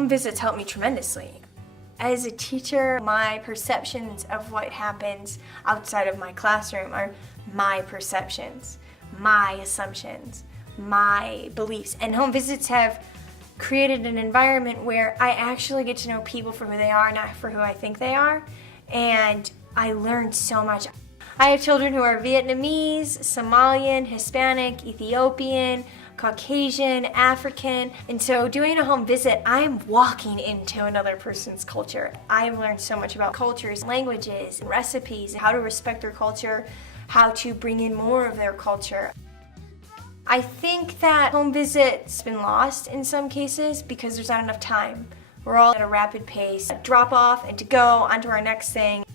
home visits helped me tremendously. As a teacher, my perceptions of what happens outside of my classroom are my perceptions, my assumptions, my beliefs. And home visits have created an environment where I actually get to know people for who they are, not for who I think they are. And I learned so much. I have children who are Vietnamese, Somalian, Hispanic, Ethiopian, Caucasian, African, and so doing a home visit, I'm walking into another person's culture. I've learned so much about cultures, languages, recipes, how to respect their culture, how to bring in more of their culture. I think that home visit's been lost in some cases because there's not enough time. We're all at a rapid pace, drop off and to go onto our next thing.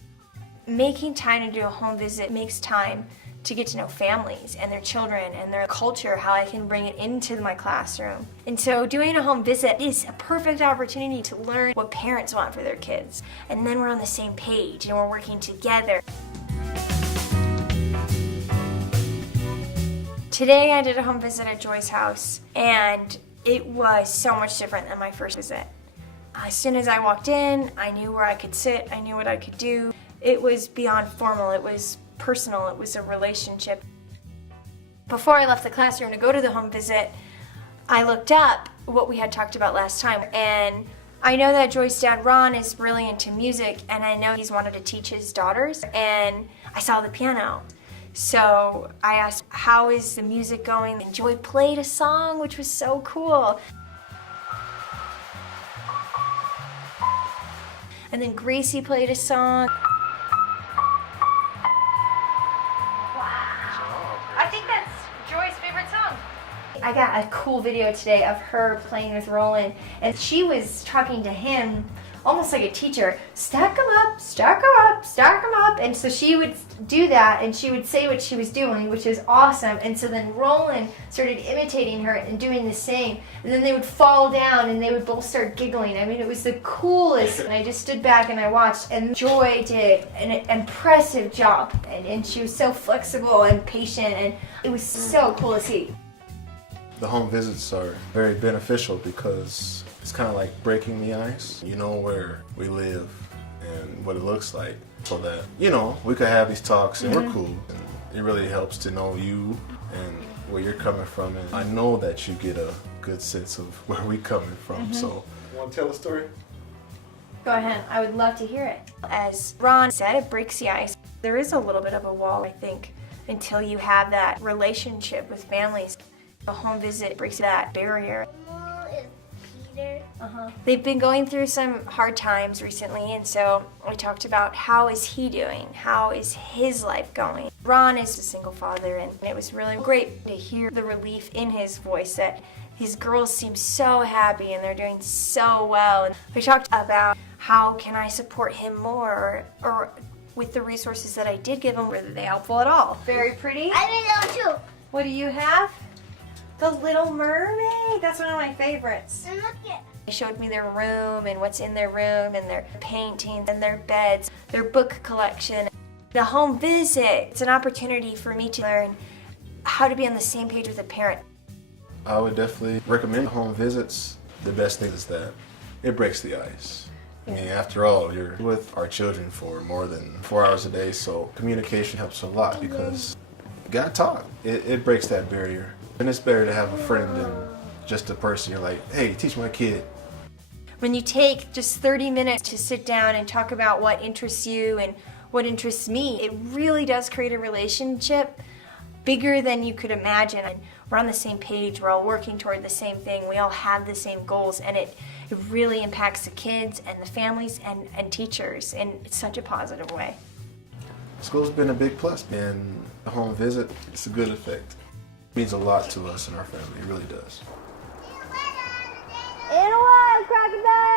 Making time to do a home visit makes time to get to know families and their children and their culture, how I can bring it into my classroom. And so doing a home visit is a perfect opportunity to learn what parents want for their kids. And then we're on the same page and we're working together. Today I did a home visit at Joy's house and it was so much different than my first visit. As soon as I walked in, I knew where I could sit, I knew what I could do. It was beyond formal, it was personal, it was a relationship. Before I left the classroom to go to the home visit, I looked up what we had talked about last time, and I know that Joy's dad, Ron, is really into music, and I know he's wanted to teach his daughters, and I saw the piano. So I asked, how is the music going? And Joy played a song, which was so cool. And then Gracie played a song. I think that's Joy's favorite song. I got a cool video today of her playing with Roland, and she was talking to him almost like a teacher. Stack them up, stack them up, stack them up. And so she would do that, and she would say what she was doing, which is awesome. And so then Roland started imitating her and doing the same. And then they would fall down, and they would both start giggling. I mean, it was the coolest. And I just stood back and I watched, and Joy did an impressive job. And she was so flexible and patient, and it was so cool to see. The home visits are very beneficial because it's kind of like breaking the ice. You know where we live and what it looks like so that, you know, we could have these talks and we're cool. And it really helps to know you and where you're coming from. And I know that you get a good sense of where we're coming from. So, you want to tell a story? Go ahead. I would love to hear it. As Ron said, it breaks the ice. There is a little bit of a wall, I think, until you have that relationship with families. A home visit breaks that barrier. They've been going through some hard times recently, and so we talked about how is he doing? How is his life going? Ron is a single father, and it was really great to hear the relief in his voice that his girls seem so happy and they're doing so well. And we talked about how can I support him more, or with the resources that I did give him, were they helpful at all? Very pretty. I made that too. What do you have? The Little Mermaid. That's one of my favorites. And look at. They showed me their room and what's in their room and their paintings and their beds, their book collection. The home visit, it's an opportunity for me to learn how to be on the same page with a parent. I would definitely recommend home visits. The best thing is that it breaks the ice. I mean, after all, you're with our children for more than 4 hours a day, so communication helps a lot because you gotta talk. It breaks that barrier. And it's better to have a friend than just a person you're like, hey, teach my kid. When you take just 30 minutes to sit down and talk about what interests you and what interests me, it really does create a relationship bigger than you could imagine. And we're on the same page, we're all working toward the same thing, we all have the same goals, and it really impacts the kids and the families and teachers in such a positive way. School's been a big plus, and a home visit, it's a good effect. It means a lot to us and our family, it really does. And what, crocodile?